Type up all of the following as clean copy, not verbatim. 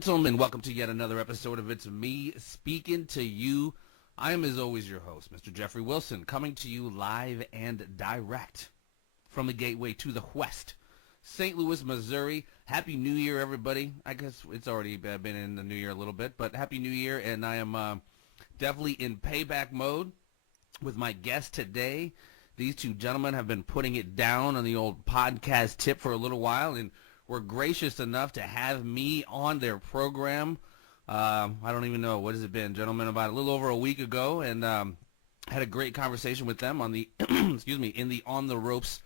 gentlemen, welcome to yet another episode of It's Me Speaking to You. I am, as always, your host, Mr. Jeffrey Wilson, coming to you live and direct from the gateway to the west, St. Louis, Missouri. Happy New Year, everybody. I guess it's already been in the New Year a little bit, but Happy New Year, and I am definitely in payback mode with my guest today. These two gentlemen have been putting it down on the old podcast tip for a little while, and were gracious enough to have me on their program. I don't even know, what has it been, gentlemen, about a little over a week ago, and had a great conversation with them on the, in the On the Ropes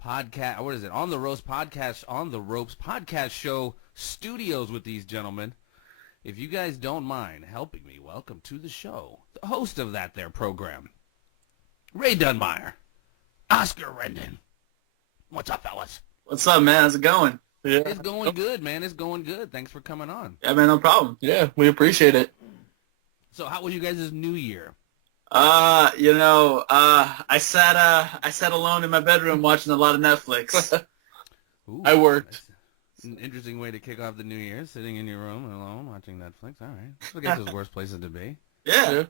podcast, On the Ropes podcast show studios with these gentlemen. If you guys don't mind helping me, welcome to the show, the host of that there program, Dunmire Oscar Rendon. What's up, fellas? What's up, man? How's it going? Yeah. It's going good, man. It's going good. Thanks for coming on. Yeah, man, no problem. Yeah, we appreciate it. So how was you guys' New Year? I sat alone in my bedroom watching a lot of Netflix. Ooh, I worked. An interesting way to kick off the New Year, sitting in your room alone watching Netflix. All right. I guess there's worse places to be. Yeah.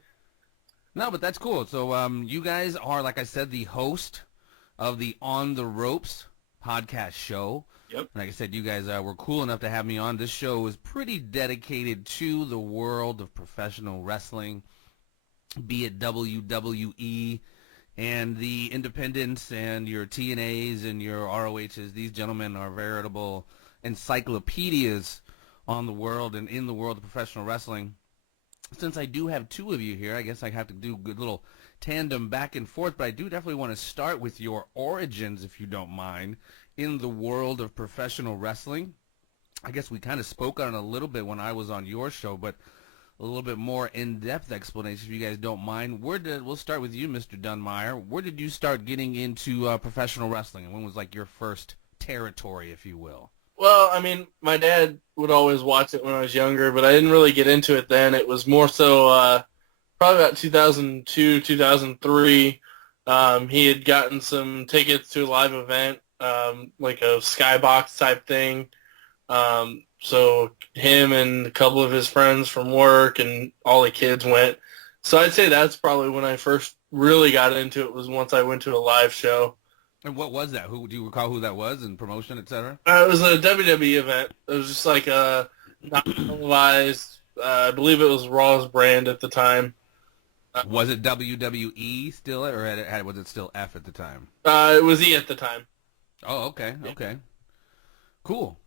No, but that's cool. So you guys are, like I said, the host of the On the Ropes podcast show. Yep. Like I said, you guys were cool enough to have me on. This show is pretty dedicated to the world of professional wrestling, be it WWE and the independents and your TNAs and your ROHs. These gentlemen are veritable encyclopedias on the world and in the world of professional wrestling. Since I do have two of you here, I guess I have to do a good little tandem back and forth, but I do definitely want to start with your origins, if you don't mind, in the world of professional wrestling. I guess we kind of spoke on it a little bit when I was on your show, but a little bit more in-depth explanation, if you guys don't mind. We'll start with you, Mr. Dunmire. Where did you start getting into professional wrestling, and when was like your first territory, if you will? Well, I mean, my dad would always watch it when I was younger, but I didn't really get into it then. It was more so probably about 2002, 2003. He had gotten some tickets to a live event, like a skybox type thing. So him and a couple of his friends from work and all the kids went. So I'd say that's probably when I first really got into it, was once I went to a live show. And what was that? Do you recall who that was and promotion, et cetera? It was a WWE event. It was just like a not televised. I believe it was Raw's brand at the time. Was it WWE still, or was it still F at the time? It was E at the time. Oh, okay, okay, cool.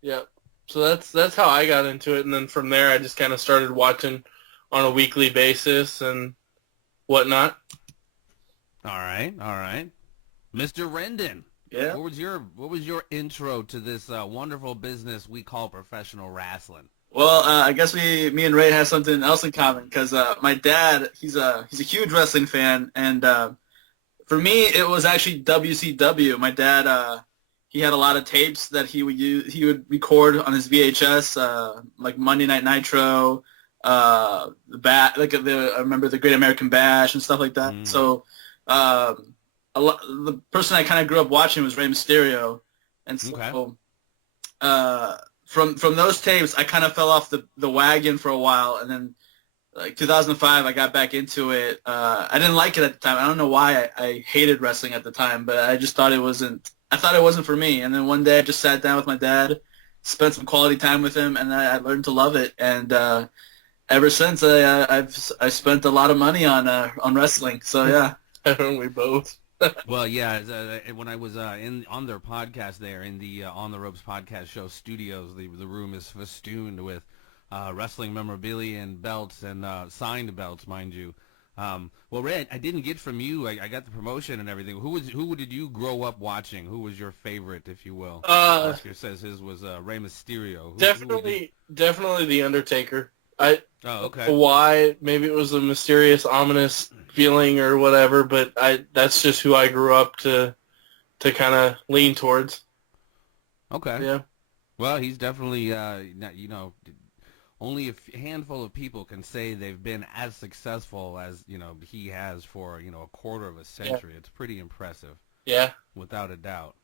Yep. So that's how I got into it, and then from there I just kind of started watching on a weekly basis and whatnot. All right. Mr. Rendon, Yeah. What was your intro to this wonderful business we call professional wrestling? Well, I guess me and Ray have something else in common, because my dad, he's a huge wrestling fan, and for me it was actually WCW. My dad, he had a lot of tapes that he would record on his VHS, like Monday Night Nitro, I remember the Great American Bash and stuff like that. So the person I kind of grew up watching was Rey Mysterio, and so from those tapes I kind of fell off the wagon for a while, and then like 2005 I got back into it. I didn't like it at the time. I don't know why I hated wrestling at the time, but I just thought it wasn't for me. And then one day I just sat down with my dad, spent some quality time with him, and I learned to love it. And ever since I've spent a lot of money on wrestling. So yeah. Haven't we both? Well, yeah. When I was on their podcast there in the On the Ropes podcast show studios, the room is festooned with wrestling memorabilia and belts and signed belts, mind you. Well, Ray, I didn't get from you. I got the promotion and everything. Who did you grow up watching? Who was your favorite, if you will? Oscar says his was Rey Mysterio. Definitely the Undertaker. Oh, okay. Why? Maybe it was a mysterious, ominous feeling or whatever, but that's just who I grew up to kind of lean towards. Okay. Yeah. Well, he's definitely, only a handful of people can say they've been as successful as, he has for, a quarter of a century. Yeah. It's pretty impressive. Yeah. Without a doubt.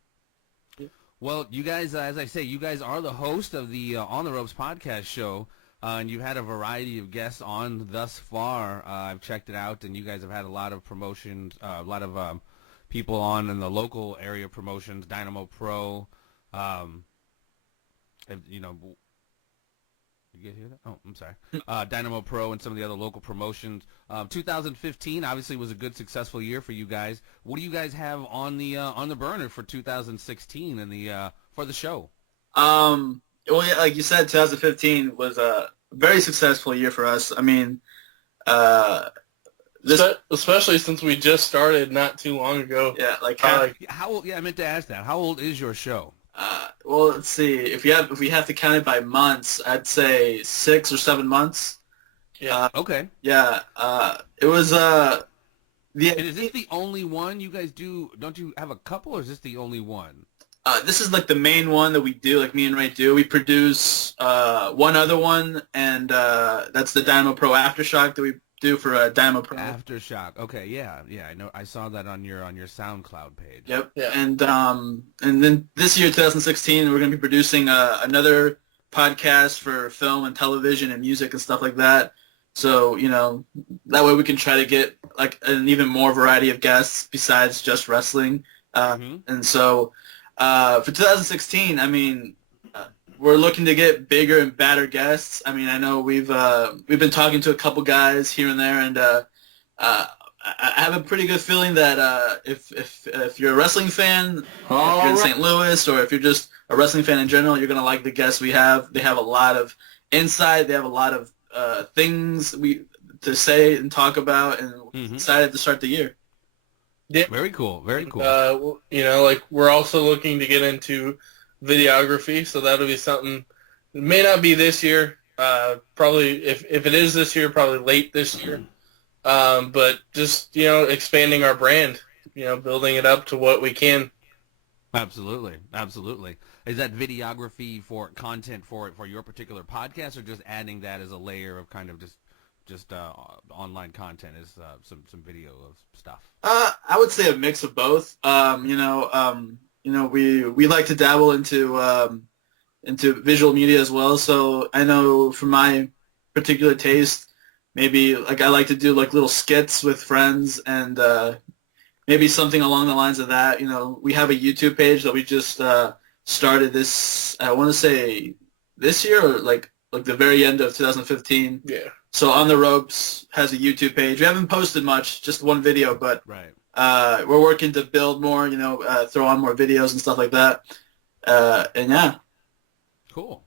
Yeah. Well, you guys, as I say, you guys are the host of the On the Ropes podcast show, and you've had a variety of guests on thus far. I've checked it out, and you guys have had a lot of promotions, a lot of people on in the local area promotions, Dynamo Pro, you know. You guys hear that? Oh, I'm sorry. Dynamo Pro and some of the other local promotions. 2015 obviously was a good, successful year for you guys. What do you guys have on the burner for 2016 and for the show? Well, yeah, like you said, 2015 was a very successful year for us. I mean, especially since we just started not too long ago. Yeah, how old? Yeah, I meant to ask that. How old is your show? Well, let's see. If we have to count it by months, I'd say 6 or 7 months. Yeah. Okay. Yeah. It was. And is this the only one you guys do? Don't you have a couple, or is this the only one? This is like the main one that we do. Like me and Ray do. We produce one other one, and that's the Dynamo Pro Aftershock that we do for Dynamo Pro. Aftershock. Okay. Yeah. I know. I saw that on your SoundCloud page. Yep. Yeah. And then this year, 2016, we're going to be producing another podcast for film and television and music and stuff like that. So, that way we can try to get like an even more variety of guests besides just wrestling. And so for 2016, I mean, we're looking to get bigger and badder guests. I mean, I know we've been talking to a couple guys here and there, and I have a pretty good feeling that if you're a wrestling fan, if you're in St. Louis, or if you're just a wrestling fan in general, you're gonna like the guests we have. They have a lot of insight. They have a lot of things to say and talk about, and we're excited to start the year. Yeah. Very cool. Very cool. Like we're also looking to get into videography, so that'll be something. It may not be this year. Probably if it is this year, probably late this year. But just expanding our brand, building it up to what we can. Absolutely. Is that videography for content for your particular podcast, or just adding that as a layer of kind of just online content as some video of stuff? I would say a mix of both. We like to dabble into visual media as well. So I know for my particular taste, maybe like I like to do like little skits with friends, and maybe something along the lines of that. We have a YouTube page that we just started this. I want to say this year, or like the very end of 2015. Yeah. So On the Ropes has a YouTube page. We haven't posted much, just one video, but right. We're working to build more, throw on more videos and stuff like that. And yeah. Cool.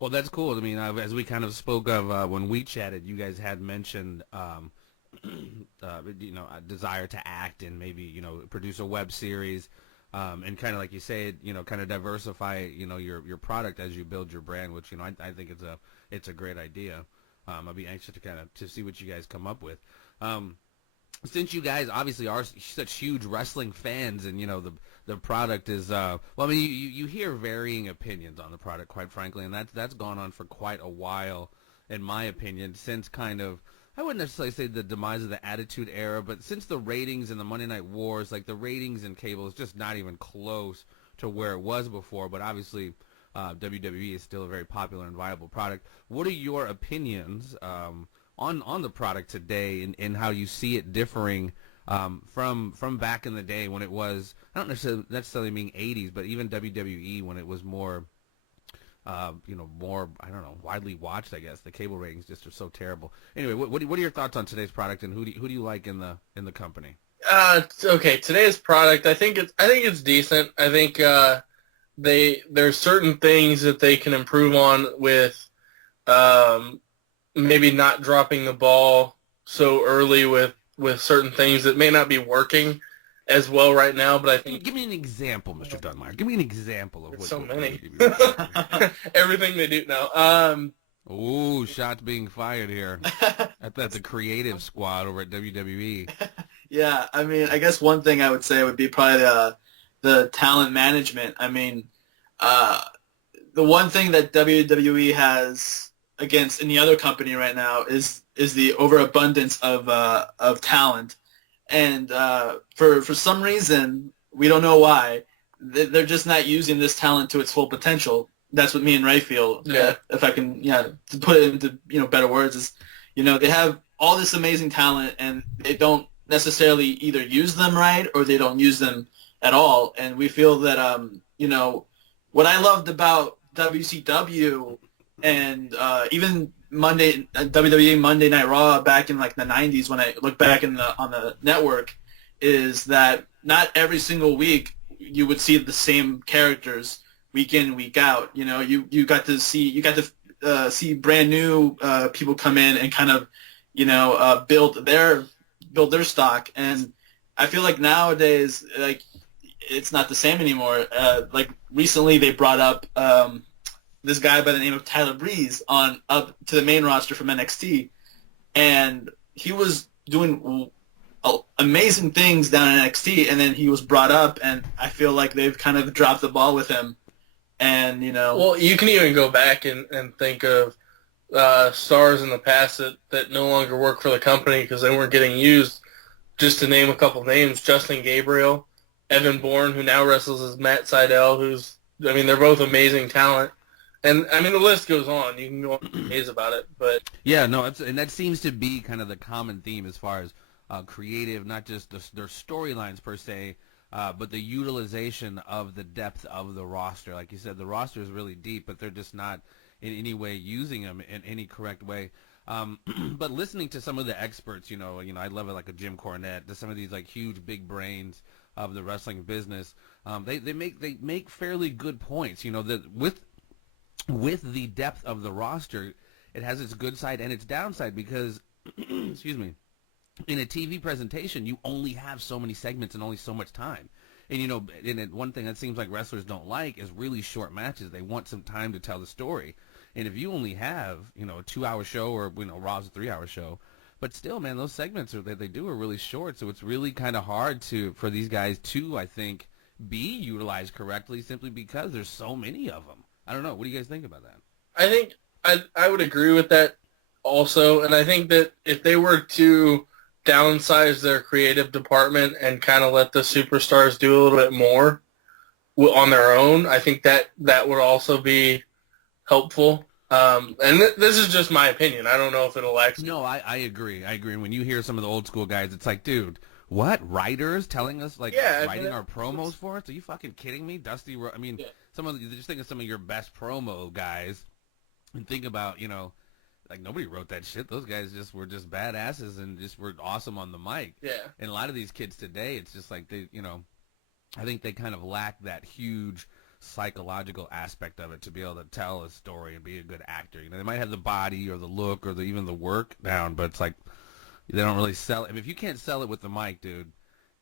Well, that's cool. I mean, as we kind of spoke of when we chatted, you guys had mentioned, a desire to act and maybe, produce a web series, and kind of like you said, kind of diversify, your product as you build your brand, which, I think it's a great idea. I'll be anxious to see what you guys come up with. Since you guys obviously are such huge wrestling fans, and the product is you hear varying opinions on the product, quite frankly, and that's gone on for quite a while, in my opinion, since kind of, I wouldn't necessarily say the demise of the Attitude Era, but since the ratings in the Monday Night Wars, like the ratings in cable is just not even close to where it was before. But obviously, WWE is still a very popular and viable product. What are your opinions on the product today, and how you see it differing from back in the day when it was, I don't necessarily mean 80s, but even WWE when it was more, more, I don't know, widely watched, I guess. The cable ratings just are so terrible. Anyway, what are your thoughts on today's product, and who do you like in the company? Okay, today's product, I think it's decent. I think there's certain things that they can improve on with maybe not dropping the ball so early with certain things that may not be working as well right now, but I think... Give me an example, Mr. Dunmire. Give me an example of what... So many. Everything they do now. Ooh, shots being fired here. That's the creative squad over at WWE. Yeah, I mean, I guess one thing I would say would be probably the talent management. I mean, the one thing that WWE has against any other company right now is the overabundance of talent, and for some reason, we don't know why, they're just not using this talent to its full potential. That's what me and Ray feel. Yeah. If I can, to put it into better words, is they have all this amazing talent and they don't necessarily either use them right or they don't use them at all. And we feel that what I loved about WCW and even WWE Monday Night Raw back in like the 90s, when I look back on the network, is that not every single week you would see the same characters week in, week out. You got to see brand new people come in and kind of build their stock. And I feel like nowadays, like, it's not the same anymore. Like recently they brought up this guy by the name of Tyler Breeze up to the main roster from NXT, and he was doing amazing things down in NXT, and then he was brought up, and I feel like they've kind of dropped the ball with him. And well, you can even go back and think of stars in the past that no longer work for the company because they weren't getting used. Just to name a couple names: Justin Gabriel, Evan Bourne, who now wrestles as Matt Sydal, they're both amazing talent. And, the list goes on. You can go on for days about it. But yeah, no, and that seems to be kind of the common theme as far as creative, not just their storylines per se, but the utilization of the depth of the roster. Like you said, the roster is really deep, but they're just not in any way using them in any correct way. But listening to some of the experts, I love it, like a Jim Cornette, to some of these like huge big brains of the wrestling business, they make fairly good points. That with the depth of the roster, it has its good side and its downside because, excuse me, in a TV presentation, you only have so many segments and only so much time. And one thing that seems like wrestlers don't like is really short matches. They want some time to tell the story. And if you only have, a 2-hour show or, Raw's a 3-hour show, but still, man, those segments that they do are really short. So it's really kind of hard for these guys to, I think, be utilized correctly simply because there's so many of them. I don't know. What do you guys think about that? I think I would agree with that also. And I think that if they were to downsize their creative department and kind of let the superstars do a little bit more on their own, I think that would also be helpful. And this is just my opinion. I don't know if it'll actually... No, I agree. I agree. And when you hear some of the old school guys, it's like, dude, what? Writers telling us, writing our promos for us? Are you fucking kidding me? Dusty... just think of some of your best promo guys and think about, like nobody wrote that shit. Those guys were just badasses and just were awesome on the mic. Yeah. And a lot of these kids today, it's just like they, I think they kind of lack that huge psychological aspect of it to be able to tell a story and be a good actor. They might have the body or the look or even the work down, but it's like they don't really sell it. If you can't sell it with the mic, dude,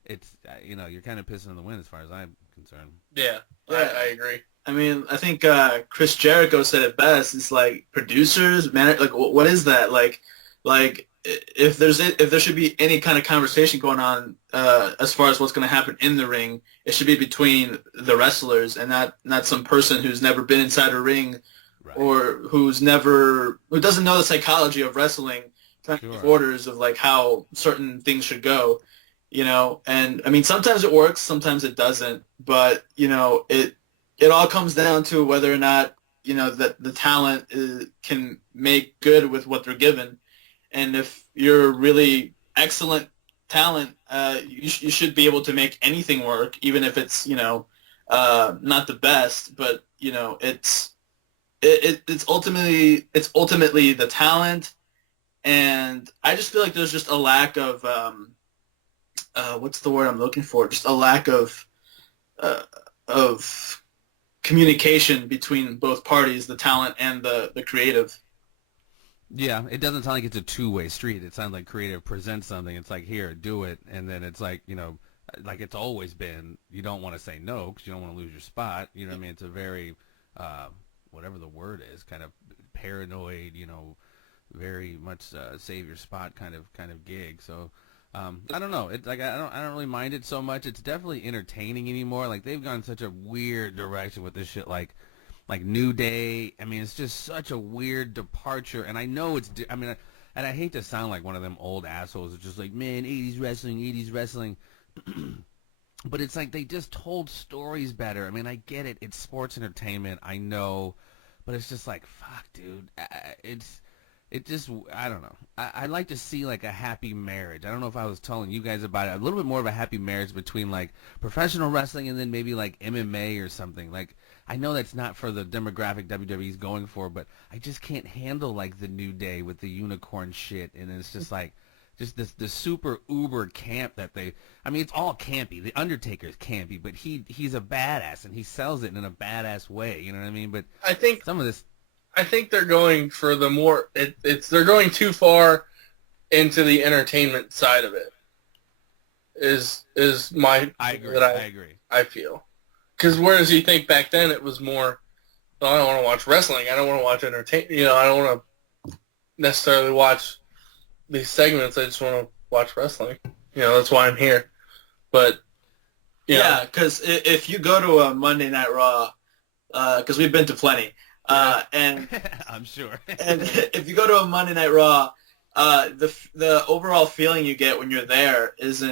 it's you're kind of pissing in the wind as far as I'm concerned. Yeah, I agree. I think Chris Jericho said it best. It's like producers, man. Like, what is that? Like if there should be any kind of conversation going on as far as what's going to happen in the ring, it should be between the wrestlers and not some person who's never been inside a ring, right, or who doesn't know the psychology of wrestling, trying to give orders of like how certain things should go. And sometimes it works, sometimes it doesn't, but it all comes down to whether or not that the talent can make good with what they're given. And if you're really excellent talent, you should be able to make anything work, even if it's not the best. But it's ultimately the talent, and I just feel like there's just a lack of what's the word I'm looking for? Just a lack of communication between both parties, the talent and the creative. Yeah, it doesn't sound like it's a two-way street. It sounds like creative presents something. It's like, here, do it. And then it's like, like it's always been, you don't want to say no because you don't want to lose your spot. You know what I mean? It's a very, whatever the word is, kind of paranoid, very much save your spot kind of gig. So I don't know. It's like I don't really mind it so much. It's definitely entertaining anymore. Like they've gone such a weird direction with this shit. Like New Day. It's just such a weird departure. And I know and I hate to sound like one of them old assholes. It's just like, man, 80s wrestling. but it's like they just told stories better. I mean, I get it. It's sports entertainment. I know. But it's just like, fuck, dude. It just, I don't know. I'd like to see like a happy marriage. I don't know if I was telling you guys about it. A little bit more of a happy marriage between like professional wrestling and then maybe like MMA or something. Like, I know that's not for the demographic WWE's going for, but I just can't handle like the New Day with the unicorn shit. And it's just like, just this super uber camp that they, I mean, it's all campy. The Undertaker's campy, but he's a badass and he sells it in a badass way. You know what I mean? But I think some of this, I think they're going for the more they're going too far into the entertainment side of it. Is my I agree. I agree. I feel because whereas you think back then it was more, well, I don't want to watch wrestling. I don't want to watch entertainment. You know, I don't want to necessarily watch these segments. I just want to watch wrestling. You know, that's why I'm here. But yeah, because if you go to a Monday Night Raw, because we've been to plenty. And I'm sure. And if you go to a Monday Night Raw, the overall feeling you get when you're there it's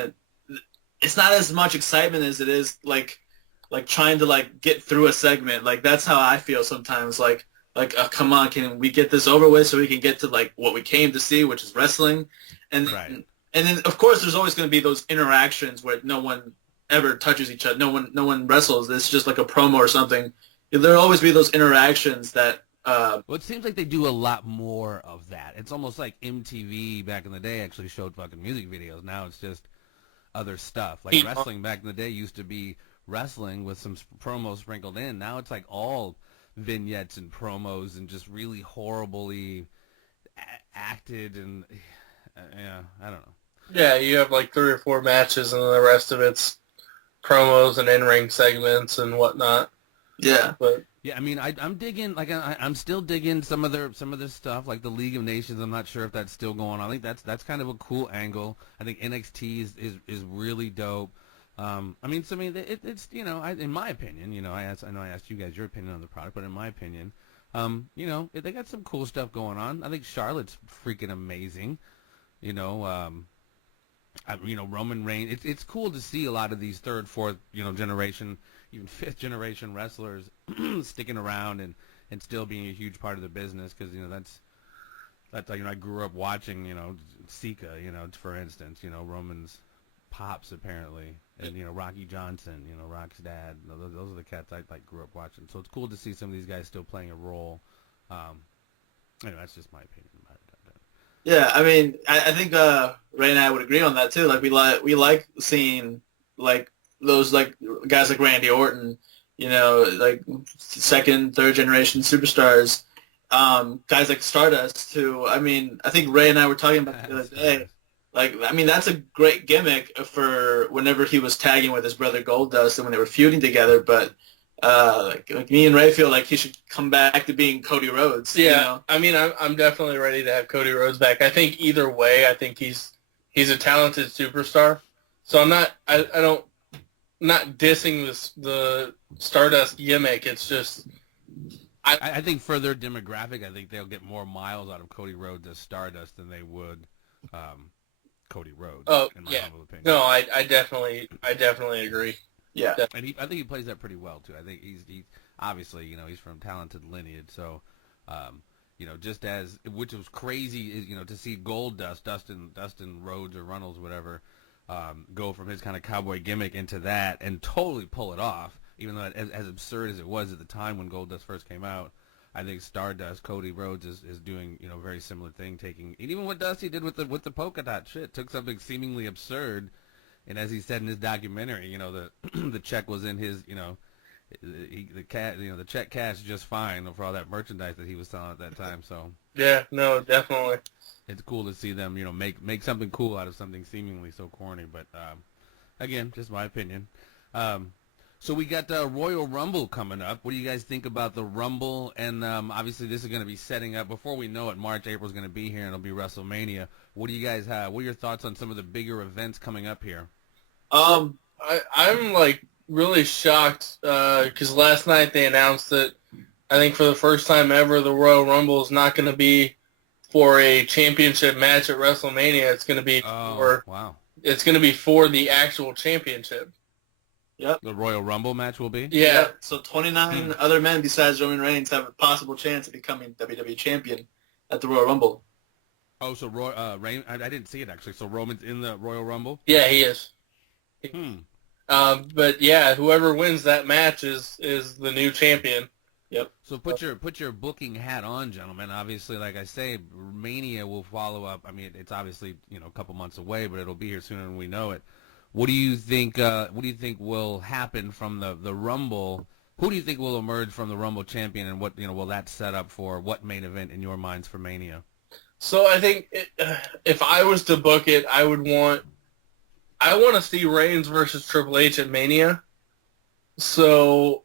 not as much excitement as it is like trying to like get through a segment. Like that's how I feel sometimes. Like come on, can we get this over with so we can get to like what we came to see, which is wrestling, and right. And then of course there's always going to be those interactions where no one ever touches each other, no one wrestles. It's just like a promo or something. There'll always be those interactions that. Well, it seems like they do a lot more of that. It's almost like MTV back in the day actually showed fucking music videos. Now it's just other stuff. Like wrestling back in the day used to be wrestling with some promos sprinkled in. Now it's like all vignettes and promos and just really horribly acted and yeah, I don't know. Yeah, you have like 3 or 4 matches and then the rest of it's promos and in-ring segments and whatnot. Yeah, but yeah, I mean, I'm digging. Like, I'm still digging some of their stuff, like the League of Nations. I'm not sure if that's still going on. I think that's kind of a cool angle. I think NXT is really dope. I mean, it's you know, in my opinion, you know, I know I asked you guys your opinion on the product, but in my opinion, you know, they got some cool stuff going on. I think Charlotte's freaking amazing. You know, you know, Roman Reigns. It's cool to see a lot of these 3rd, 4th, you know, generation, even 5th generation wrestlers sticking around and still being a huge part of the business because, you know, that's like, you know, I grew up watching, you know, Sika, you know, for instance, you know, Roman's pops apparently, and, you know, Rocky Johnson, you know, Rock's dad. Those are the cats I like grew up watching. So it's cool to see some of these guys still playing a role. Anyway, that's just my opinion about it. Yeah, I mean, I think Ray and I would agree on that too. Like we like seeing like those like guys like Randy Orton, you know, like 2nd, 3rd generation superstars. Guys like Stardust too. I mean, I think Ray and I were talking about the other day. Like, I mean, that's a great gimmick for whenever he was tagging with his brother Goldust and when they were feuding together. But like me and Ray feel like he should come back to being Cody Rhodes. Yeah, you know? I mean, I'm definitely ready to have Cody Rhodes back. I think either way, I think he's a talented superstar. So I'm not dissing the Stardust gimmick. It's just I think for their demographic, I think they'll get more miles out of Cody Rhodes as Stardust than they would Cody Rhodes. Oh, in my yeah. humble opinion. No, I definitely agree. Yeah, and I think he plays that pretty well too. I think he's obviously, you know, he's from talented lineage, so you know, just as which was crazy, you know, to see Goldust, Dustin Rhodes or Runnels, whatever, go from his kind of cowboy gimmick into that and totally pull it off. Even though as absurd as it was at the time when Goldust first came out, I think Stardust, Cody Rhodes is doing, you know, a very similar thing, taking, and even what Dusty did with the polka dot shit, took something seemingly absurd. And as he said in his documentary, you know, the check was in his, you know, the check cashed just fine for all that merchandise that he was selling at that time. So yeah, no, definitely, it's cool to see them, you know, make something cool out of something seemingly so corny. But again, just my opinion. So we got Royal Rumble coming up. What do you guys think about the Rumble? And obviously this is going to be setting up, before we know it, March, April's going to be here, and it'll be WrestleMania. What do you guys have? What are your thoughts on some of the bigger events coming up here? I'm like really shocked because last night they announced that I think for the first time ever the Royal Rumble is not going to be for a championship match at WrestleMania. It's going to be it's going to be for the actual championship. Yep. The Royal Rumble match will be? Yeah. Yep. So 29 other men besides Roman Reigns have a possible chance of becoming WWE champion at the Royal Rumble. Oh, so I didn't see it actually. So Roman's in the Royal Rumble? Yeah, he is. But yeah, whoever wins that match is the new champion. Yep. So put your booking hat on, gentlemen. Obviously, like I say, Mania will follow up. I mean, it's obviously a couple months away, but it'll be here sooner than we know it. What do you think? What do you think will happen from the Rumble? Who do you think will emerge from the Rumble champion, and what will that set up for what main event in your minds for Mania? So I think if I was to book it, I want to see Reigns versus Triple H at Mania. So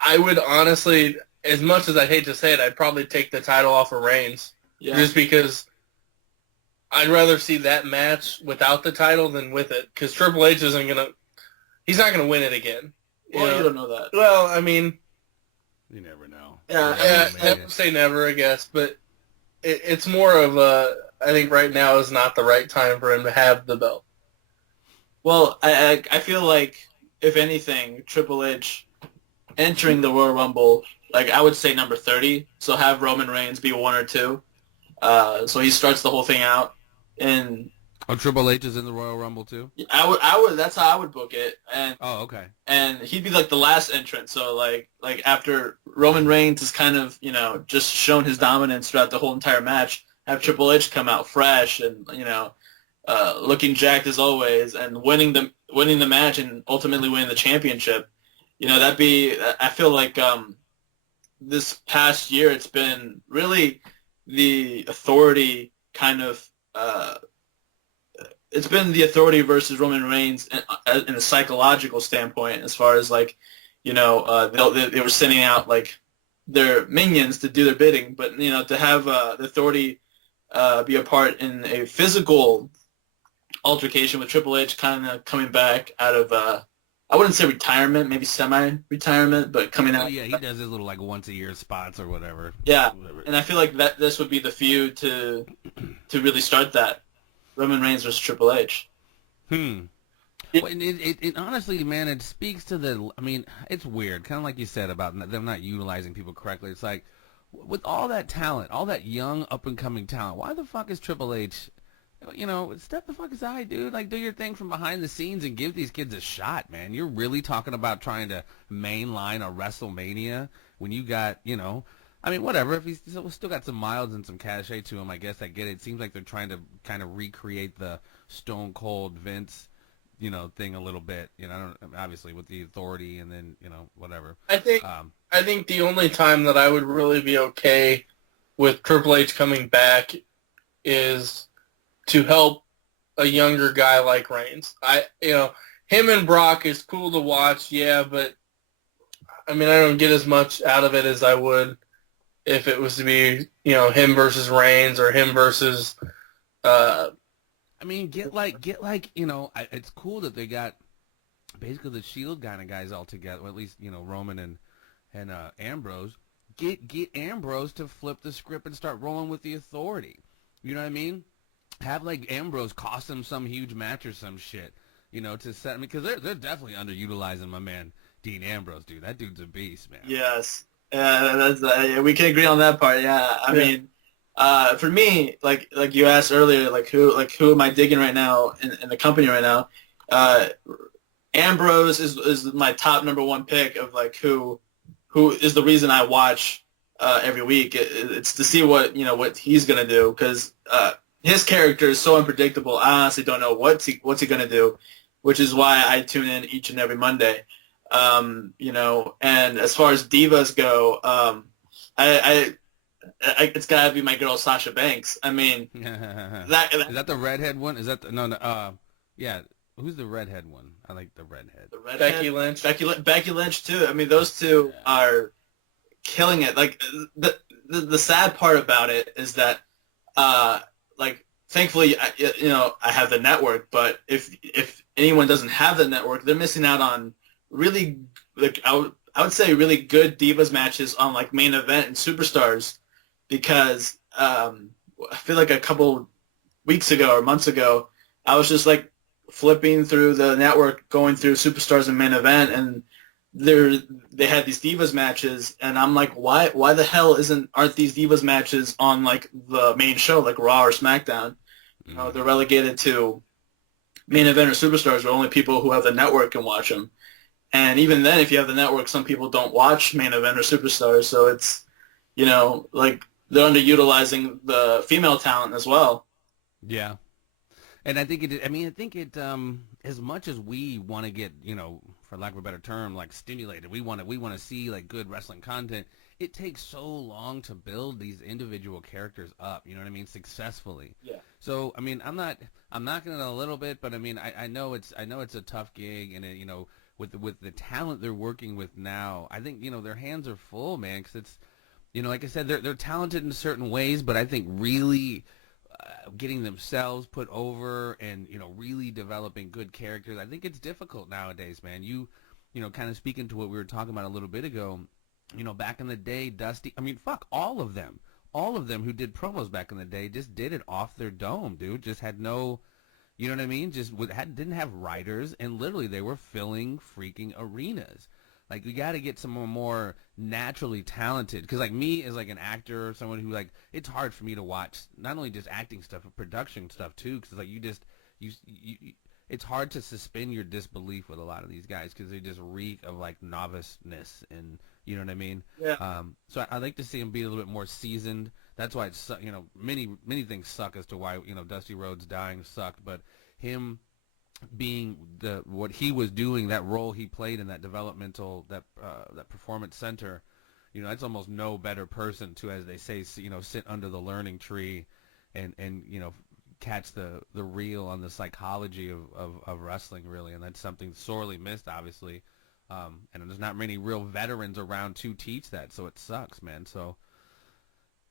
I would honestly, as much as I hate to say it, I'd probably take the title off of Reigns. Yeah. Just because I'd rather see that match without the title than with it. Because Triple H he's not going to win it again. Well, you don't know that. Well, I mean, you never know. Yeah, never say never, I guess. But it's more of I think right now is not the right time for him to have the belt. Well, I feel like, if anything, Triple H entering the Royal Rumble, like I would say number 30, so have Roman Reigns be 1 or 2. So he starts the whole thing out. And Triple H is in the Royal Rumble too? I would that's how I would book it. And okay. And he'd be like the last entrant, so like after Roman Reigns has kind of, just shown his dominance throughout the whole entire match, have Triple H come out fresh and, looking jacked as always and winning the match and ultimately winning the championship. That'd be, I feel like this past year it's been really the authority kind of, it's been the authority versus Roman Reigns in a psychological standpoint, as far as like, they were sending out like their minions to do their bidding, but to have the authority be a part in a physical altercation with Triple H kind of coming back out of I wouldn't say retirement, maybe semi-retirement, but coming out. Oh yeah, he does his little like once a year spots or whatever. Yeah, and I feel like that this would be the feud to really start that. Roman Reigns versus Triple H. Well, it honestly, man, it speaks to it's weird, kind of like you said about them not utilizing people correctly. It's like, with all that talent, all that young up-and-coming talent, why the fuck is Triple H, step the fuck aside, dude. Like, do your thing from behind the scenes and give these kids a shot, man. You're really talking about trying to mainline a WrestleMania when you got, whatever. If he's still got some miles and some cachet to him, I guess I get it. It seems like they're trying to kind of recreate the Stone Cold Vince, thing a little bit. Obviously with the authority and then, whatever. I think the only time that I would really be okay with Triple H coming back is to help a younger guy like Reigns. Him and Brock is cool to watch, yeah, but I don't get as much out of it as I would if it was to be, him versus Reigns or him versus. It's cool that they got basically the Shield kind of guys all together. Or at least Roman and Ambrose. Get Ambrose to flip the script and start rolling with the authority. You know what I mean? Have like Ambrose cost them some huge match or some shit. To set because they're definitely underutilizing my man Dean Ambrose, dude. That dude's a beast, man. Yes. We can agree on that part. Yeah, I mean, for me, like you asked earlier, who am I digging right now in the company right now? Ambrose is my top number one pick of like who is the reason I watch every week. It's to see what he's gonna do, because his character is so unpredictable. I honestly don't know what's he gonna do, which is why I tune in each and every Monday. And as far as divas go, it's gotta be my girl Sasha Banks. I mean, is that the redhead one? Is that yeah? Who's the redhead one? I like the redhead. Becky Lynch. Becky Lynch too. I mean, those two are killing it. Like the sad part about it is that, thankfully, I have the network. But if anyone doesn't have the network, they're missing out on really, I would say really good divas matches on like main event and superstars, because I feel like a couple weeks ago or months ago, I was just like flipping through the network, going through Superstars and Main Event, and they had these Divas matches, and I'm like, why the hell aren't these Divas matches on like the main show, like Raw or SmackDown? You know, they're relegated to Main Event or Superstars, where only people who have the network can watch them. And even then, if you have the network, some people don't watch Main Event or Superstars, so it's, you know, like they're underutilizing the female talent as well. Yeah. And I think as much as we want to get, you know, for lack of a better term, like stimulated, we want to see like good wrestling content. It takes so long to build these individual characters up, you know what I mean, successfully. Yeah. So, I mean, I'm knocking it a little bit, but I mean, I know it's a tough gig, and you know, with the talent they're working with now, I think, you know, their hands are full, man, because it's, you know, like I said, they're talented in certain ways, but I think really getting themselves put over and, you know, really developing good characters, I think it's difficult nowadays, man. You know, kind of speaking to what we were talking about a little bit ago, you know, back in the day, Dusty, I mean, fuck, all of them who did promos back in the day just did it off their dome, dude. Just had no, you know what I mean? Just didn't have writers, and literally they were filling freaking arenas. Like, we got to get some more naturally talented, because like me as like an actor or someone who, like, it's hard for me to watch not only just acting stuff but production stuff too, because like you it's hard to suspend your disbelief with a lot of these guys because they just reek of like noviceness, and you know what I mean. Yeah. So I like to see him be a little bit more seasoned. That's why it's, you know, many things suck as to why, you know, Dusty Rhodes dying sucked, but him being what he was doing, that role he played in that developmental, that performance center, you know, that's almost no better person to, as they say, you know, sit under the learning tree and you know, catch the reel on the psychology of wrestling, really. And that's something sorely missed, obviously, and there's not many real veterans around to teach that, so it sucks, man. So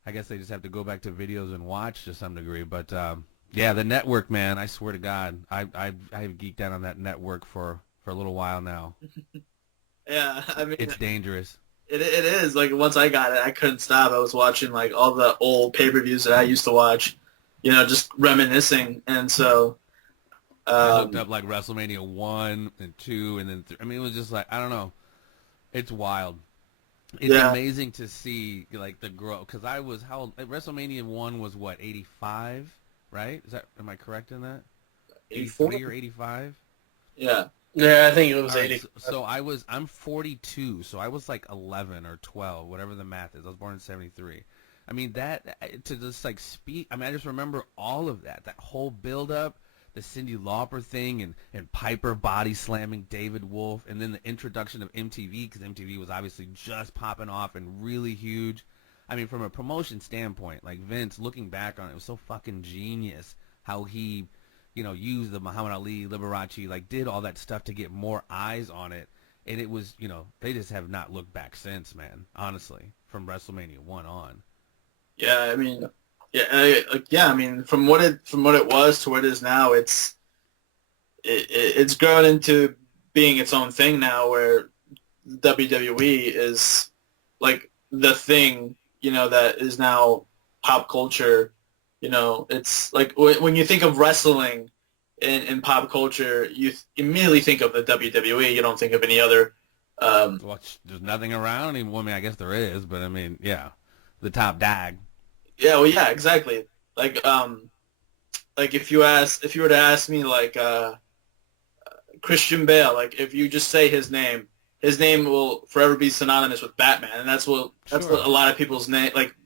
I guess they just have to go back to videos and watch to some degree, but yeah, the network, man, I swear to God, I've geeked out on that network for a little while now. Yeah, I mean, it's dangerous. It is. Like, once I got it, I couldn't stop. I was watching, like, all the old pay-per-views that I used to watch, you know, just reminiscing. And so I looked up, like, WrestleMania 1 and 2 and then 3. I mean, it was just like, I don't know. It's wild. It's amazing to see, like, the growth. Because I was, how old? WrestleMania 1 was, what, 85? Right? Am I correct in that? 83 or 85? Yeah. Yeah, I think it was 80. So I'm 42, so I was like 11 or 12, whatever the math is. I was born in 73. I mean, that, to just like speak, I mean, I just remember all of that whole build-up, the Cyndi Lauper thing, and Piper body slamming David Wolf, and then the introduction of MTV, because MTV was obviously just popping off and really huge. I mean, from a promotion standpoint, like Vince, looking back on it, was so fucking genius how he, you know, used the Muhammad Ali, Liberace, like did all that stuff to get more eyes on it. And it was, you know, they just have not looked back since, man, honestly, from WrestleMania 1 on. Yeah, I mean, I mean, from what it was to what it is now, it's grown into being its own thing now, where WWE is like the thing, you know, that is now pop culture. You know, it's like when you think of wrestling in pop culture, you immediately think of the WWE. You don't think of any other. Well, there's nothing around. I mean, I guess there is, but I mean, yeah, the top dog. Yeah, well, yeah, exactly. Like if you were to ask me, like, Christian Bale, like, if you just say his name will forever be synonymous with Batman, and that's what a lot of people's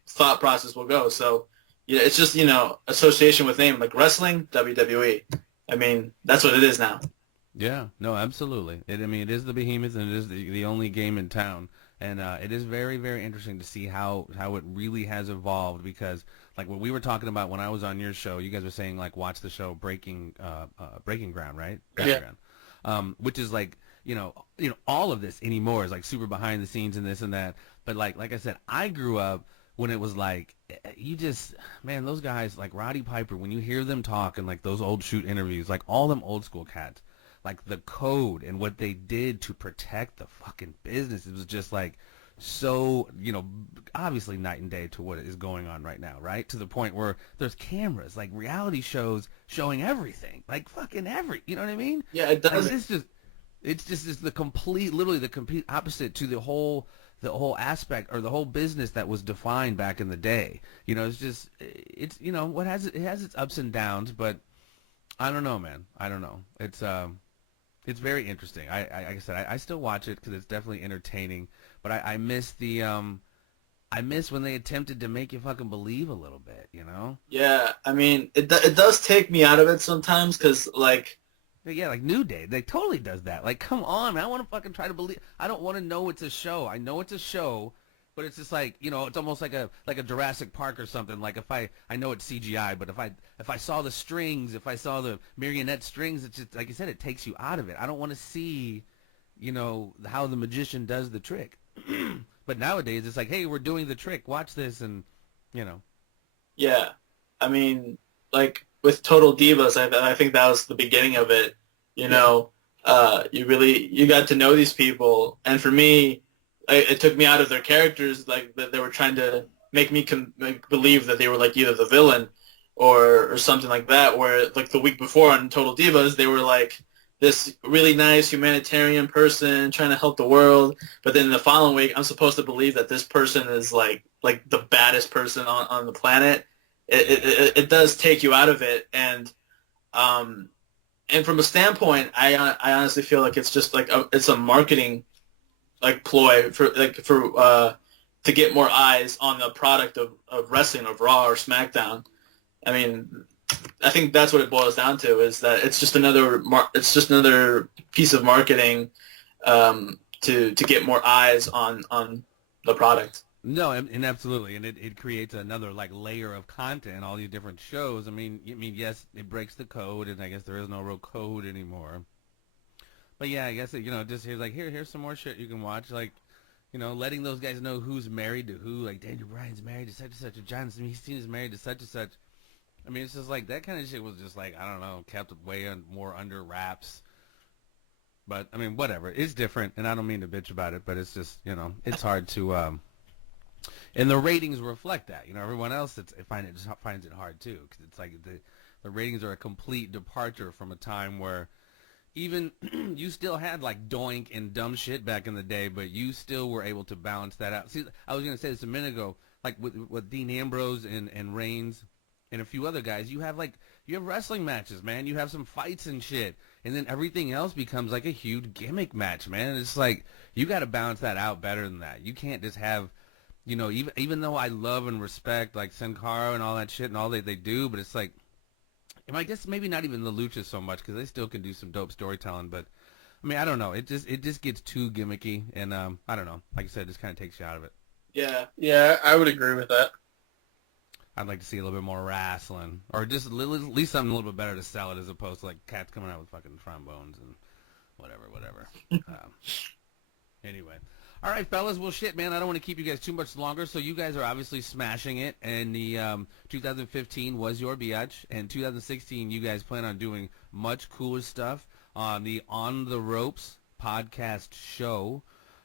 thought process will go. So, yeah, it's just, you know, association with name, like wrestling, WWE. I mean, that's what it is now. Yeah, no, absolutely. I mean, it is the behemoth, and it is the only game in town, and it is very, very interesting to see how it really has evolved. Because, like, what we were talking about when I was on your show, you guys were saying, like, watch the show Breaking Ground, right? Yeah. Which is like, you know, all of this anymore is like super behind the scenes and this and that. But like I said, I grew up when it was like, man, those guys like Roddy Piper, when you hear them talk and like those old shoot interviews, like all them old school cats, like the code and what they did to protect the fucking business, it was just like so, obviously night and day to what is going on right now, right? To the point where there's cameras, like reality shows showing everything, like fucking you know what I mean? Yeah, it does. Like, it's literally the complete opposite to the whole aspect or the whole business that was defined back in the day. What it has its ups and downs, but I don't know, man. I don't know. It's very interesting. Like I said, I still watch it because it's definitely entertaining. But I miss I miss when they attempted to make you fucking believe a little bit, Yeah, I mean, it does take me out of it sometimes because, like... Yeah, like New Day, they totally does that. Like, come on, man, I want to fucking try to believe. I don't want to know it's a show. I know it's a show, but it's just like, it's almost like a Jurassic Park or something. Like if I know it's CGI, but if I saw the strings, if I saw the marionette strings, it's just, like you said, it takes you out of it. I don't want to see, how the magician does the trick. But nowadays, it's like, hey, we're doing the trick. Watch this, and Yeah, I mean, like with Total Divas, I think that was the beginning of it. You got to know these people, and for me, it took me out of their characters. Like they were trying to make me believe that they were like either the villain or something like that. Where like the week before on Total Divas, they were like this really nice humanitarian person trying to help the world, but then the following week, I'm supposed to believe that this person is like the baddest person on the planet. It does take you out of it, and from a standpoint, I honestly feel like it's just like it's a marketing like ploy for to get more eyes on the product of wrestling, of Raw or SmackDown. I mean, I think that's what it boils down to, is that it's just another piece of marketing to get more eyes on the product. No, and absolutely, and it creates another like layer of content, all these different shows. I mean, yes, it breaks the code, and I guess there is no real code anymore. But yeah, I guess just here's some more shit you can watch, like, letting those guys know who's married to who. Like Daniel Bryan's married to such and such, or John Cena's married to such and such. I mean, it's just like that kind of shit was just like, I don't know, kept way more under wraps. But I mean, whatever, it's different, and I don't mean to bitch about it, but it's just it's hard to. And the ratings reflect that. Everyone else finds it hard too, because it's like the ratings are a complete departure from a time where even you still had like doink and dumb shit back in the day, but you still were able to balance that out. See, I was going to say this a minute ago, like with Dean Ambrose and Reigns and a few other guys, you have wrestling matches, man. You have some fights and shit, and then everything else becomes like a huge gimmick match, man. It's like you got to balance that out better than that. You can't just have, even though I love and respect like Sin Cara and all that shit and all they do, but it's like, I guess maybe not even the Luchas so much, because they still can do some dope storytelling. But I mean, I don't know. It just gets too gimmicky, and I don't know. Like I said, it just kind of takes you out of it. Yeah, I would agree with that. I'd like to see a little bit more wrestling, or just at least something a little bit better to sell it, as opposed to like cats coming out with fucking trombones and whatever. Anyway. All right, fellas. Well, shit, man. I don't want to keep you guys too much longer. So you guys are obviously smashing it, and the 2015 was your biatch, and 2016 you guys plan on doing much cooler stuff on the On the Ropes podcast show.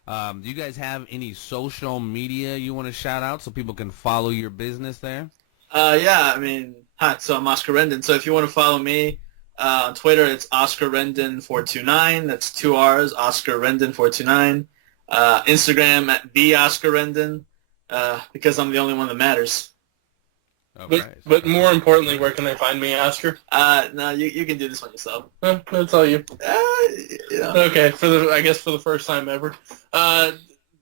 Do you guys have any social media you want to shout out so people can follow your business there? Yeah, I mean, hi, so I'm Oscar Rendon. So if you want to follow me on Twitter, it's Oscar Rendon 429. That's 2 R's, Oscar Rendon 429. Instagram at the Oscar Rendon, because I'm the only one that matters. But more importantly, where can they find me, Oscar? No, you can do this one yourself. That's all you. Okay, for the first time ever.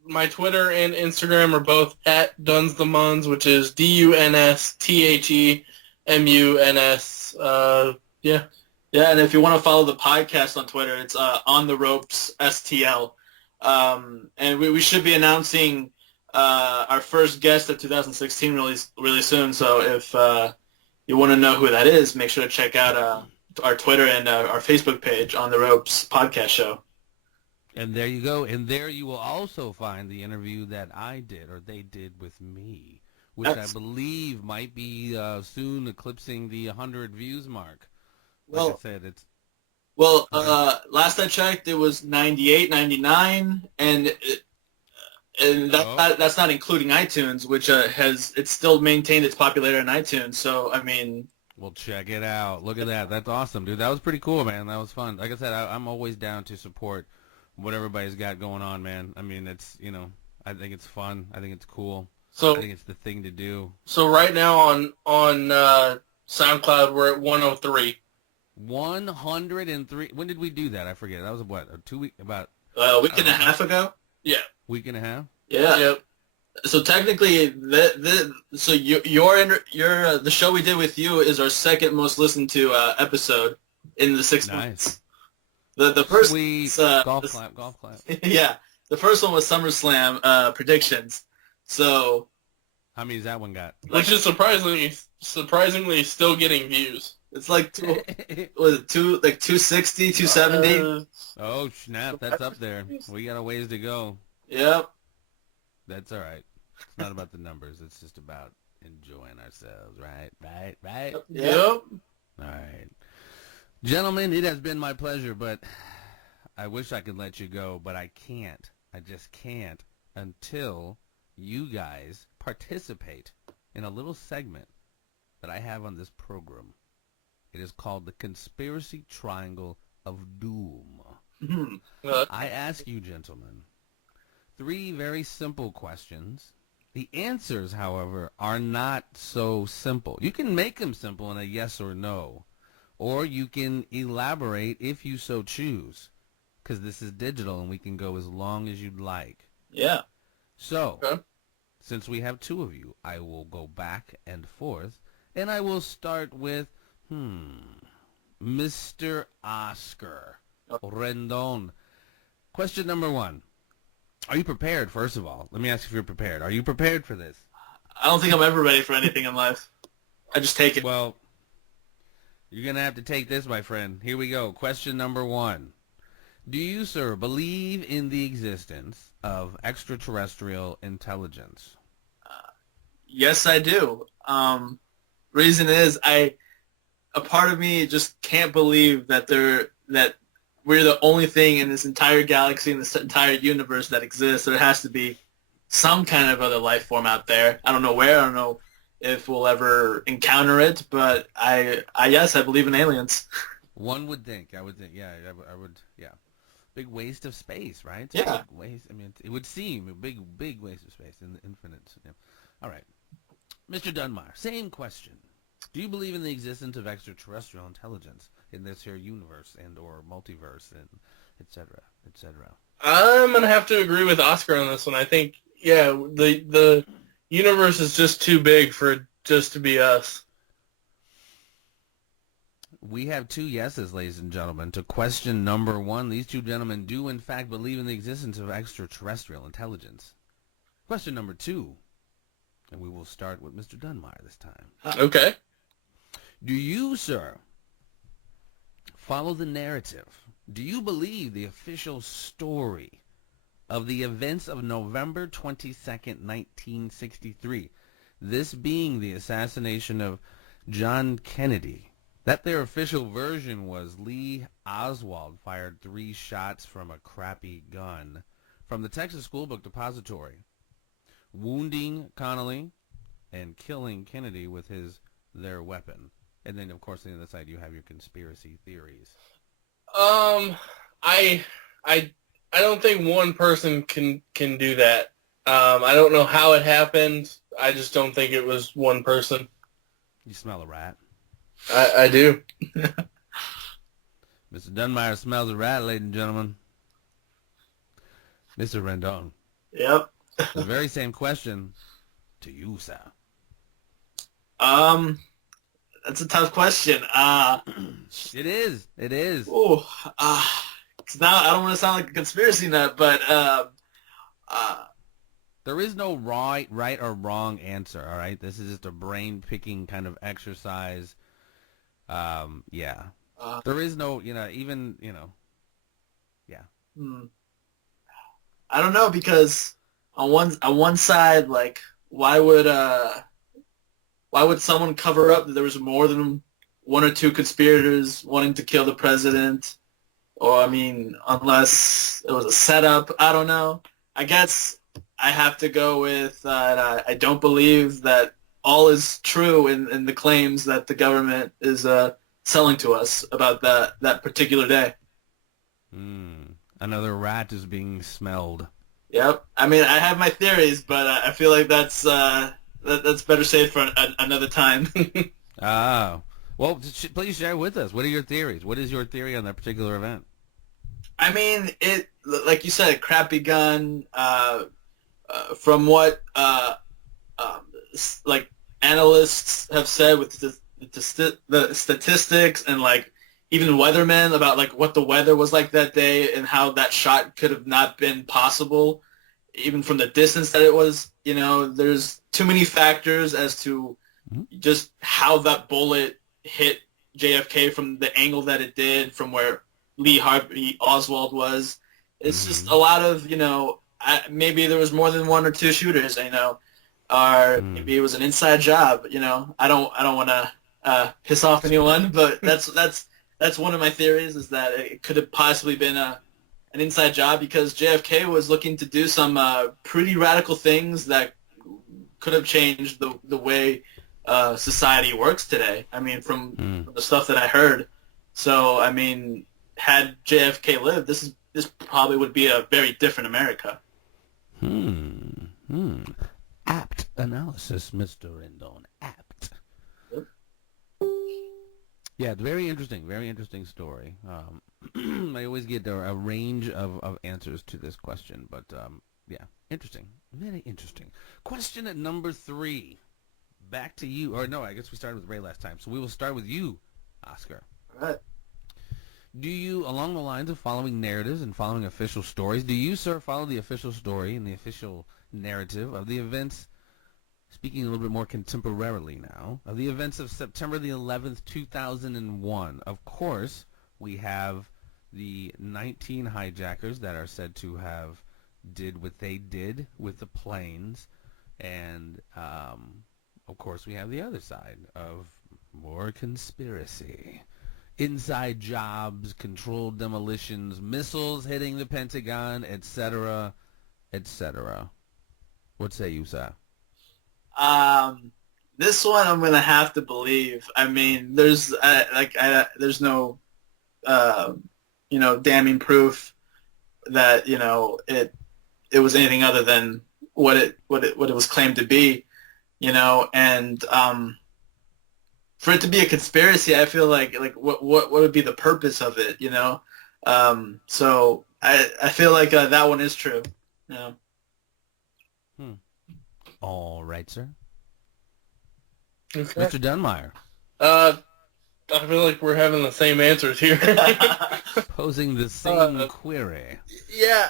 My Twitter and Instagram are both at DunsTheMuns, which is DUNSTHEMUNS. Yeah. Yeah, and if you want to follow the podcast on Twitter, it's On the Ropes STL. And we should be announcing our first guest of 2016 really soon. So if you want to know who that is, make sure to check out our Twitter and our Facebook page, On the Ropes Podcast Show. And there you go. And there you will also find the interview that I did, or they did with me, which I believe might be soon eclipsing the 100 views mark. Like I said, it's... Well, last I checked, it was 98, 99, and And that's not including iTunes, which it's still maintained its popularity on iTunes. So, I mean... Well, check it out. Look at that. That's awesome, dude. That was pretty cool, man. That was fun. Like I said, I'm always down to support what everybody's got going on, man. I mean, it's, I think it's fun. I think it's cool. So I think it's the thing to do. So right now on SoundCloud, we're at 103. 103. When did we do that? I forget. That was what, about a week and a half ago? Yeah. Week and a half? Yeah. Yep. So technically, the show we did with you is our second most listened to episode in the 6 months. The first Sweet. Golf clap. Yeah, the first one was SummerSlam predictions. So how many has that one got? Which is surprisingly still getting views. It's like 260, 270. Oh snap! That's up there. We got a ways to go. Yep. That's all right. It's not about the numbers. It's just about enjoying ourselves, right? Yep. All right. Gentlemen, it has been my pleasure, but I wish I could let you go, but I can't. I just can't until you guys participate in a little segment that I have on this program. It is called the Conspiracy Triangle of Doom. I ask you, gentlemen, 3 very simple questions. The answers, however, are not so simple. You can make them simple in a yes or no, or you can elaborate if you so choose, because this is digital and we can go as long as you'd like. Yeah. So, since we have 2 of you, I will go back and forth, and I will start with, Mr. Oscar Rendon. Question number 1. Are you prepared, first of all? Let me ask if you're prepared. Are you prepared for this? I don't think I'm ever ready for anything in life. I just take it. Well, you're going to have to take this, my friend. Here we go. Question number 1. Do you, sir, believe in the existence of extraterrestrial intelligence? Yes, I do. Reason is, a part of me just can't believe that we're the only thing in this entire galaxy, in this entire universe that exists. There has to be some kind of other life form out there. I don't know where. I don't know if we'll ever encounter it, but I believe in aliens. One would think. I would think. Yeah, I would. Yeah. Big waste of space, right? It's Yeah. Big waste. I mean, it would seem a big waste of space in the infinite. Yeah. All right. Mr. Dunmire, same question. Do you believe in the existence of extraterrestrial intelligence in this here universe and or multiverse and et cetera, et cetera? I'm going to have to agree with Oscar on this one. I think, the universe is just too big for it just to be us. We have 2 yeses, ladies and gentlemen, to question number 1. These 2 gentlemen do, in fact, believe in the existence of extraterrestrial intelligence. Question number 2, and we will start with Mr. Dunmire this time. Okay. Do you, sir, follow the narrative? Do you believe the official story of the events of November 22nd, 1963, this being the assassination of John Kennedy, that their official version was Lee Oswald fired 3 shots from a crappy gun from the Texas School Book Depository, wounding Connolly and killing Kennedy with their weapon? And then, of course, on the other side, you have your conspiracy theories. I don't think one person can do that. I don't know how it happened. I just don't think it was one person. You smell a rat. I do. Mr. Dunmire smells a rat, ladies and gentlemen. Mr. Rendon. Yep. The very same question to you, sir. That's a tough question. It is. Oh, now I don't want to sound like a conspiracy nut, but there is no right or wrong answer. All right, this is just a brain picking kind of exercise. Yeah. There is no, yeah. I don't know, because on one side, like, why would someone cover up that there was more than 1 or 2 conspirators wanting to kill the president? Or, I mean, unless it was a setup, I don't know. I guess I have to go with I don't believe that all is true in the claims that the government is selling to us about that particular day. Another rat is being smelled. Yep. I mean, I have my theories, but I feel like that's better saved for another time. Oh. Well, please share with us. What are your theories? What is your theory on that particular event? I mean, it like you said, a crappy gun. From what like analysts have said with the statistics and like even weathermen about like what the weather was like that day and how that shot could have not been possible, even from the distance that it was. You know, there's too many factors as to just how that bullet hit JFK from the angle that it did, from where Lee Harvey Oswald was. It's just a lot of, maybe there was more than one or two shooters, or maybe it was an inside job. I don't want to piss off anyone, but that's one of my theories, is that it could have possibly been an inside job, because JFK was looking to do some pretty radical things that could have changed the way society works today. I mean, from the stuff that I heard. So, I mean, had JFK lived, this probably would be a very different America. Apt analysis, Mr. Rendon. Apt. Yep. Yeah, very interesting story. I always get a range of answers to this question, but yeah, interesting. Very interesting. Question at number 3. Back to you. Or no, I guess we started with Ray last time, so we will start with you, Oscar. All right. Do you, along the lines of following narratives and following official stories, do you, sir, follow the official story and the official narrative of the events, speaking a little bit more contemporarily now, of the events of September the 11th, 2001? Of course, we have the 19 hijackers that are said to have did what they did with the planes, and of course we have the other side of more conspiracy. Inside jobs, controlled demolitions, missiles hitting the Pentagon, etc., etc. What say you, sir? This one I'm gonna have to believe. I mean, there's there's no damning proof that it was anything other than what it was claimed to be, and for it to be a conspiracy, I feel like what would be the purpose of it, So I feel like that one is true. All right, sir. Okay. Mr. Dunmire. I feel like we're having the same answers here. Posing the same query. Yeah,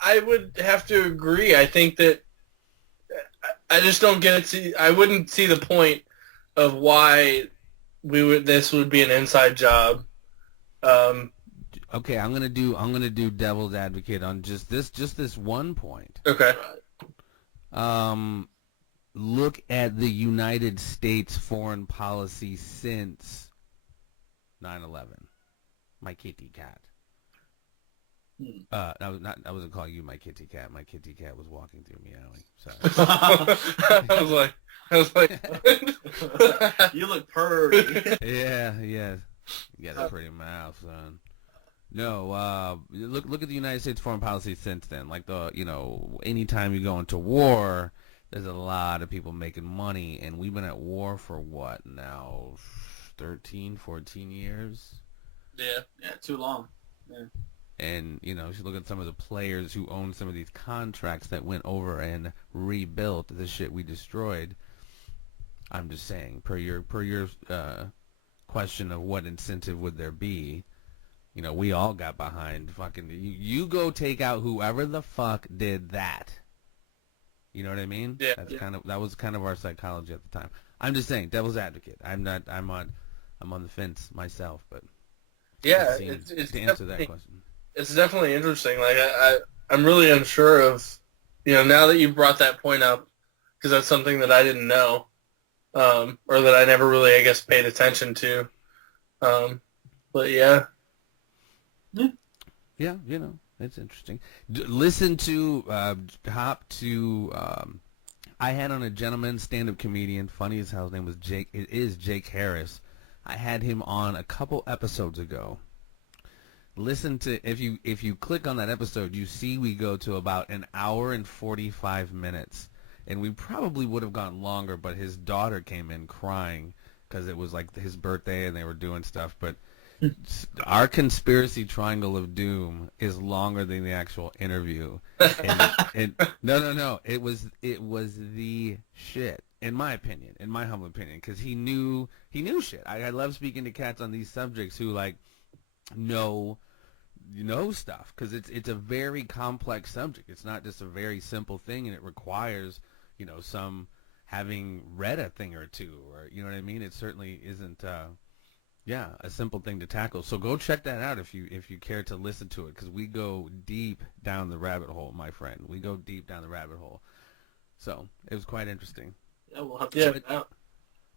I would have to agree. I think that I just don't get it. I wouldn't see the point of why this would be an inside job. Okay, I'm gonna do devil's advocate on just this one point. Okay. Look at the United States foreign policy since 9/11. My kitty cat. I wasn't calling you my kitty cat. My kitty cat was walking through meowing. Sorry. I was like, You look purry. Yeah. You got a pretty mouth, son. No, look at the United States foreign policy since then. Like anytime you go into war, there's a lot of people making money, and we've been at war for what now, 13, 14 years? Yeah, too long. Yeah. And, you look at some of the players who own some of these contracts that went over and rebuilt the shit we destroyed. I'm just saying, per your question of what incentive would there be, we all got behind fucking, you go take out whoever the fuck did that. You know what I mean? Yeah. That was kind of our psychology at the time. I'm just saying, devil's advocate. I'm on the fence myself, but yeah, to answer that question. It's definitely interesting. Like I'm really unsure of, now that you brought that point up, because that's something that I didn't know, or that I never really, I guess, paid attention to. But yeah. Yeah, It's interesting. Listen to, hop to, I had on a gentleman, stand-up comedian, funny as hell. His name was Jake. It is Jake Harris. I had him on a couple episodes ago. Listen to, if you click on that episode, you see we go to about an hour and 45 minutes. And we probably would have gone longer, but his daughter came in crying because it was like his birthday and they were doing stuff. But our conspiracy triangle of doom is longer than the actual interview. And no. It was the shit, in my opinion, in my humble opinion, because he knew shit. I love speaking to cats on these subjects who like know stuff, because it's a very complex subject. It's not just a very simple thing, and it requires some having read a thing or two, or you know what I mean. It certainly isn't a simple thing to tackle. So go check that out if you care to listen to it, because we go deep down the rabbit hole, my friend. We go deep down the rabbit hole. So it was quite interesting. Yeah, we'll have to check it out.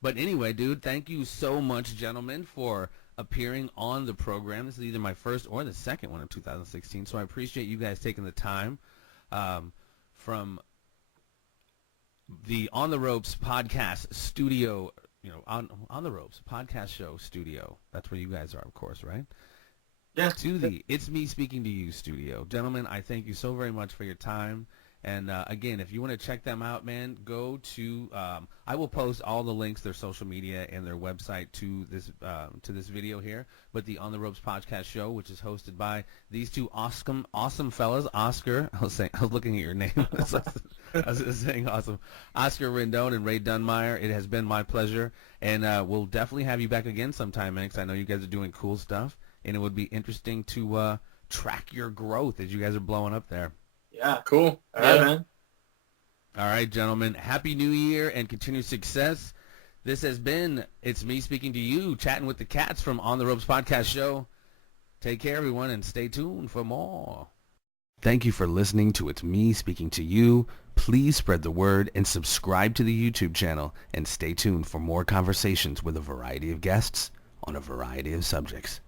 But anyway, dude, thank you so much, gentlemen, for appearing on the program. This is either my first or the second one of 2016, so I appreciate you guys taking the time from the On the Ropes podcast studio, on the Ropes podcast show studio. That's where you guys are, of course, right? Yeah. To the It's Me Speaking to You studio. Gentlemen, I thank you so very much for your time. And again, if you want to check them out, man, go to I will post all the links, their social media and their website to this video here. But the On the Ropes podcast show, which is hosted by these two awesome fellas, Oscar. I was looking at your name. I was saying awesome, Oscar Rendon and Ray Dunmire. It has been my pleasure, and we'll definitely have you back again sometime, man. Because I know you guys are doing cool stuff, and it would be interesting to track your growth as you guys are blowing up there. Yeah. Cool. Yeah, man. All right, gentlemen. Happy New Year and continued success. This has been It's Me Speaking to You, chatting with the cats from On the Ropes podcast show. Take care, everyone, and stay tuned for more. Thank you for listening to It's Me Speaking to You. Please spread the word and subscribe to the YouTube channel, and stay tuned for more conversations with a variety of guests on a variety of subjects.